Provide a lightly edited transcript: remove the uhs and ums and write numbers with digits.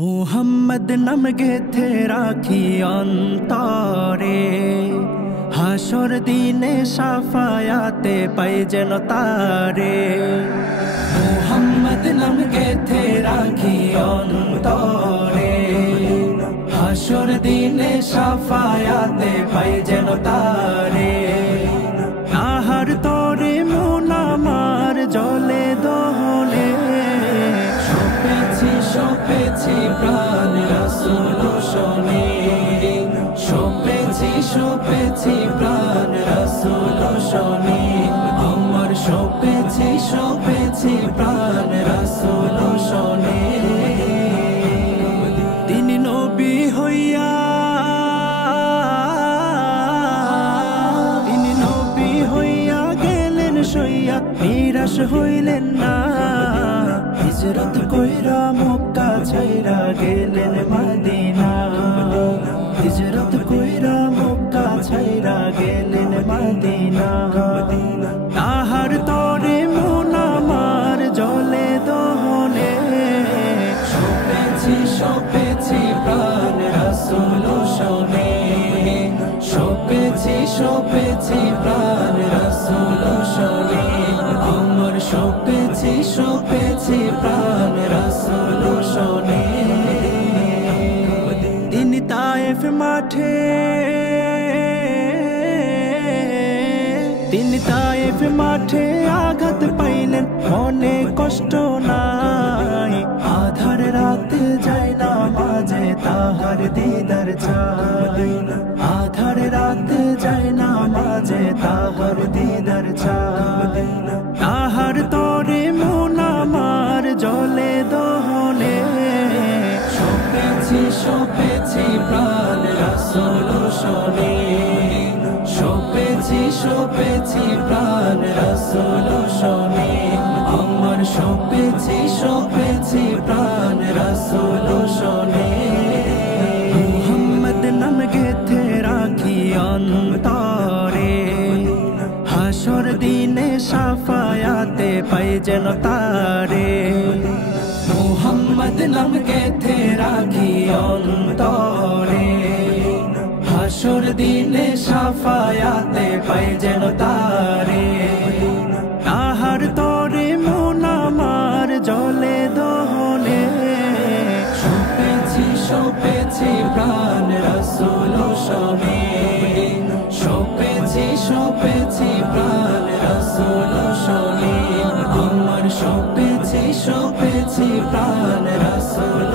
মুহাম্মদ নাম গেথে রাখি অন্তরে, হাসর দিনে সাফায়াতে পাই যেন তারে। মুহাম্মদ নাম গেথে রাখি অন্তরে, হাসর দিনে সাফায়াতে পাই যেন তারে। তাহার তরে মন আমার জলে দহনে, সপেছি প্রাণ রাসূল শোনে, সপেছি প্রাণ রাসূল শোনে, আমার সপেছি প্রাণ রাসূল শোনে। তিনি নবী হইয়া গেলেন সইয়া, নিরাশ হইলেন না। হিজরত কইরা মক্কা ছাইরা গেলেন মদিনা, হিজরত কইরা মক্কা ছাইরা গেলেন মদিনা। তাহার তরে মন আমার জলে দহনে, সপেছি প্রাণ রাসূল শোনে, সপেছি প্রাণ রাসূল শোনে, আমার সপেছি প্রাণ রাসূল শোনে। তিনি তায়েফ মাঠে আঘাত পাইলেন, মনে কষ্ট নাই। আধার রাতে যায় না মাঝে তাহার দিদার চাই, আধার রাতে যায় না মাঝে তাহার দিদার চাই। তাহার তরে মন আমার জলে দহনে, সপেছি প্রাণ রাসূল শোনে, সপেছি প্রাণ রাসূল শোনে, আমার সপেছি প্রাণ রাসূল শোনে। মুহাম্মদ নাম গেথে রাখি অন্তরে, হাসর দিনে সাফায়াতে পাই যেন তারে। মুহাম্মদ নাম গেথে রাখি অন্তরে, হাসর দিনে সাফায়াতে পাই যেন তারে। তাহার তরে মন আমার জলে দহনে, সপেছি প্রাণ রাসূল শোনে, সপেছি প্রাণ রাসূল শোনে, আমার সপেছি প্রাণ রাসূল